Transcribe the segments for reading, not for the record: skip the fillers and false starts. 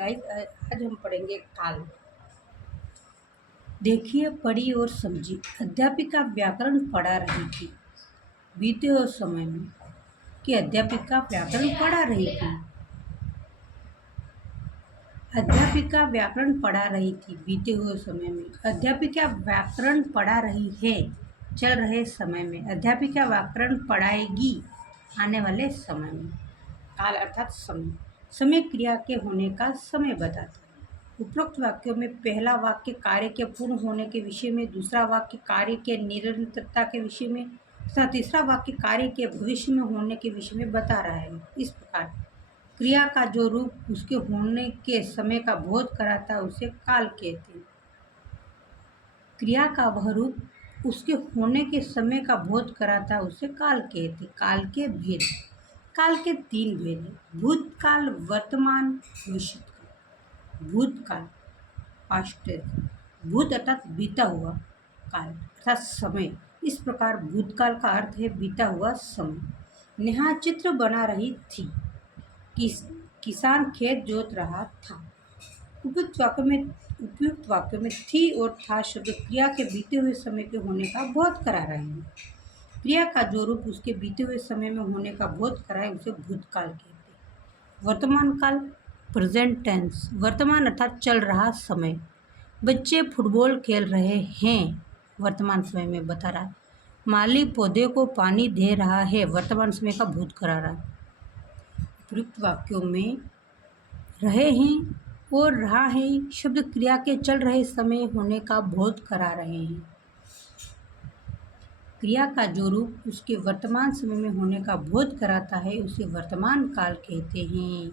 Guys आज हम पढ़ेंगे काल। देखिए, पढ़ी और समझी। अध्यापिका व्याकरण पढ़ा रही थी। बीते हुए समय में कि अध्यापिका व्याकरण पढ़ा रही थी। अध्यापिका व्याकरण पढ़ा रही थी बीते हुए समय में। अध्यापिका व्याकरण पढ़ा रही है चल रहे समय में। अध्यापिका व्याकरण पढ़ाएगी आने वाले समय में। काल अर्थात समय। समय क्रिया के होने का समय बताता है। उपरोक्त वाक्यों में पहला वाक्य कार्य के पूर्ण होने के विषय में, दूसरा वाक्य कार्य के निरंतरता के विषय में तथा तीसरा वाक्य कार्य के भविष्य में होने के विषय में बता रहा है। इस प्रकार क्रिया का जो रूप उसके होने के समय का बोध कराता है उसे काल कहते हैं। क्रिया का वह रूप उसके होने के समय का बोध कराता है उसे काल कहते हैं। काल के भेद। काल के तीन भेद हैं: भूतकाल, वर्तमान, भविष्यकाल। भूतकाल पास्ट टेंस। भूत अर्थात बीता हुआ, काल अर्थात समय। इस प्रकार भूतकाल का अर्थ है बीता हुआ समय। नेहा चित्र बना रही थी। किसान खेत जोत रहा था। उपयुक्त वाक्य में थी और था शब्द क्रिया के बीते हुए समय के होने का बोध करा रहे हैं। क्रिया का जो रूप उसके बीते हुए समय में होने का बोध कराए उसे भूतकाल कहते हैं। वर्तमान काल प्रेजेंट टेंस। वर्तमान अर्थात चल रहा समय। बच्चे फुटबॉल खेल रहे हैं, वर्तमान समय में बता रहा है। माली पौधे को पानी दे रहा है, वर्तमान समय का भूत करा रहा है। उपयुक्त वाक्यों में रहे हैं और रहा है शब्द क्रिया के चल रहे समय होने का बोध करा रहे हैं। क्रिया का जो रूप उसके वर्तमान समय में होने का बोध कराता है उसे वर्तमान काल कहते हैं।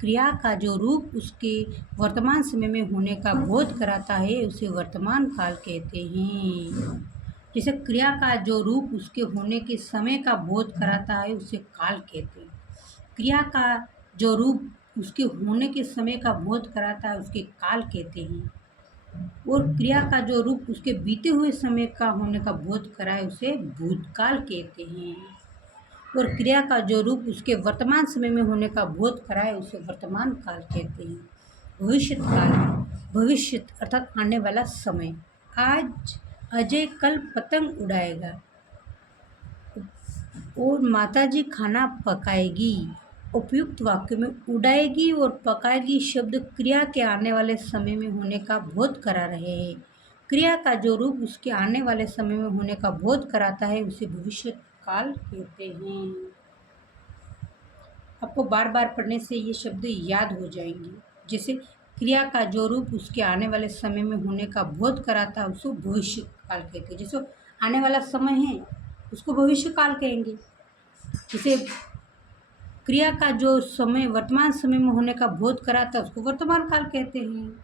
क्रिया का जो रूप उसके वर्तमान समय में होने का बोध कराता है उसे वर्तमान काल कहते हैं। जैसे क्रिया का जो रूप उसके होने के समय का बोध कराता है उसे काल कहते हैं। क्रिया का जो रूप उसके होने के समय का बोध कराता है उसके काल कहते हैं। और क्रिया का जो रूप उसके बीते हुए समय का होने का बोध कराए उसे भूतकाल कहते हैं। और क्रिया का जो रूप उसके वर्तमान समय में होने का बोध कराए उसे वर्तमान काल कहते हैं। भविष्य काल। भविष्य अर्थात आने वाला समय। आज अजय कल पतंग उड़ाएगा और माताजी खाना पकाएगी। उपयुक्त वाक्य में उड़ाएगी और पकाएगी शब्द क्रिया के आने वाले समय में होने का बोध करा रहे हैं। क्रिया का जो रूप उसके आने वाले समय में होने का बोध कराता है उसे भविष्य काल कहते हैं। आपको बार बार पढ़ने से ये शब्द याद हो जाएंगे। जैसे क्रिया का जो रूप उसके आने वाले समय में होने का बोध कराता है उसको भविष्य काल कहते हैं। जैसे आने वाला समय है उसको भविष्य काल कहेंगे। जैसे क्रिया का जो समय वर्तमान समय में होने का बोध कराता है उसको वर्तमान काल कहते हैं।